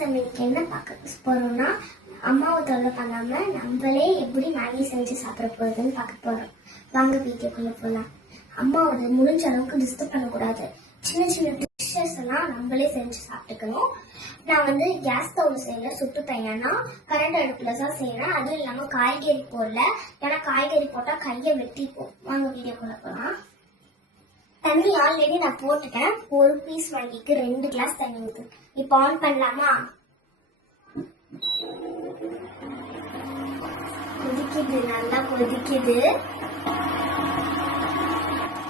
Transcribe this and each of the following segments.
சமையலுக்கு என்ன பார்க்க போறோம்னா அம்மாவை தொல்லை பண்ணாம நம்மளே எப்படி மேகி செஞ்சு சாப்பிட போறதுன்னு பார்க்க போறோம். வாங்க வீடியோக்குள்ள போலாம். அம்மாவோட முடிஞ்ச அளவுக்கு டிஸ்டர்ப் பண்ணக்கூடாது. சின்ன சின்ன டிஷ்ஷஸ் எல்லாம் நம்மளே செஞ்சு சாப்பிட்டுக்கணும். நான் கேஸ் ஸ்டவ்ல செய்யல, சுட்டுப்பேன். ஏன்னா கரண்ட் அடுப்புல தான் செய்யறேன். அதுவும் இல்லாம காய்கறி போடல, ஏன்னா காய்கறி போட்டா கையை வெட்டிப்போம். வாங்க வீடியோக்குள்ள போலாம். தண்ணி ஆல்ரெடி நான் போட்டுட்டேன். ஒரு பீஸ் மேகிக்கு 2 கிளாஸ் தண்ணி ஊத்து. இப்ப ஆன் பண்ணலாமா? கொதிக்குது, நல்லா கொதிக்குது.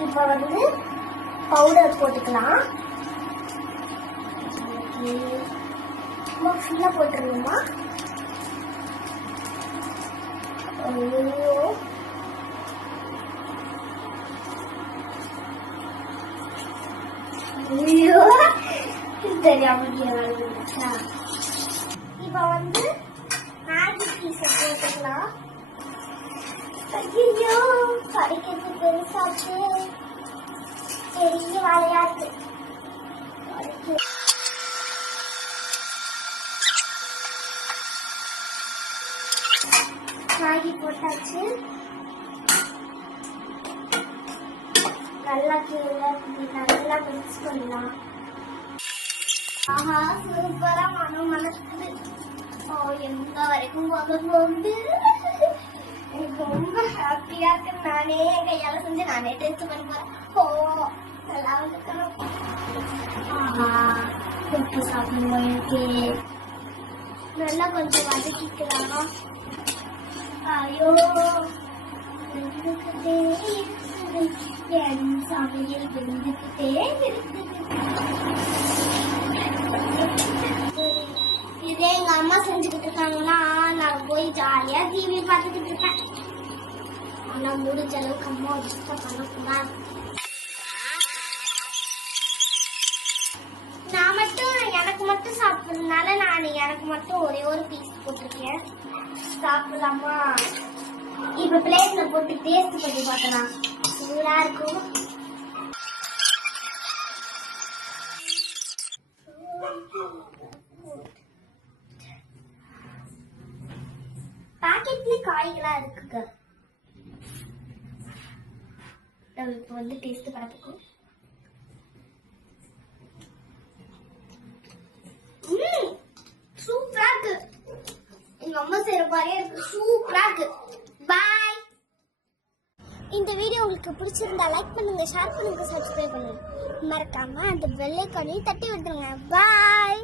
இப்ப பவுடர் போட்டுக்கலாம். ஃபுல்லா போட்டுருவோமா? தெரியாம இப்ப மேகி பீஸ போட்டுக்கலாம். ஐயோ, கடைக்கிறது பெருசாச்சு, பெரிய வேலையாச்சு. மேகி போட்டாச்சு. நல்லா நல்லா மிக்ஸ் பண்ணலாம். ஆஹா, சூப்பரா மனக்குது. எங்க வரைக்கும் எனக்கு ரொம்ப ஹாப்பியா இருக்கு. நானே என் கையால செஞ்சு நானே டேஸ்ட் பண்ணி போறேன். நல்லா இருக்கணும். ஆஹா, தொட்டு சாப்பிடுவோம். எனக்கு நல்லா கொஞ்சம் வதக்கிக்கலாம். ஐயோ, என் சமையல் வெந்துக்கிட்டே இருக்குது. இதே எங்க அம்மா செஞ்சுக்கிட்டு இருக்காங்கன்னா நான் போய் ஜாலியா டிவி பார்த்துக்கிட்டு இருப்பேன். ஆனா முடிஞ்ச அளவுக்கு அம்மா டிஸ்டர்ப் பண்ணக்கூடாது. நான் மட்டும் எனக்கு மட்டும் சாப்பிடுறதுனால எனக்கு மட்டும் ஒரே ஒரு பீஸ் போட்டிருக்கேன். சாப்பிடலாமா? இப்ப பிளேட்ல போட்டு டேஸ்ட் பண்ணி பார்க்கலாம். சூடா இருக்கும். பாக்கெட்ல காய்களா இருக்குங்க. இப்ப டேஸ்ட் பார்த்துக்கோ. சூப்பரா இருக்கு. எங்க அம்மா செய்யற மாதிரியே இருக்கு. சூப்பரா இருக்கு. பாய். இந்த வீடியோ உங்களுக்கு பிடிச்சிருந்தா லைக் பண்ணுங்க, ஷேர் பண்ணுங்க, சப்ஸ்கிரைப் பண்ணுங்க. மறக்காம அந்த பெல் ஐகானையும் தட்டி விட்டுருங்க. பாய்.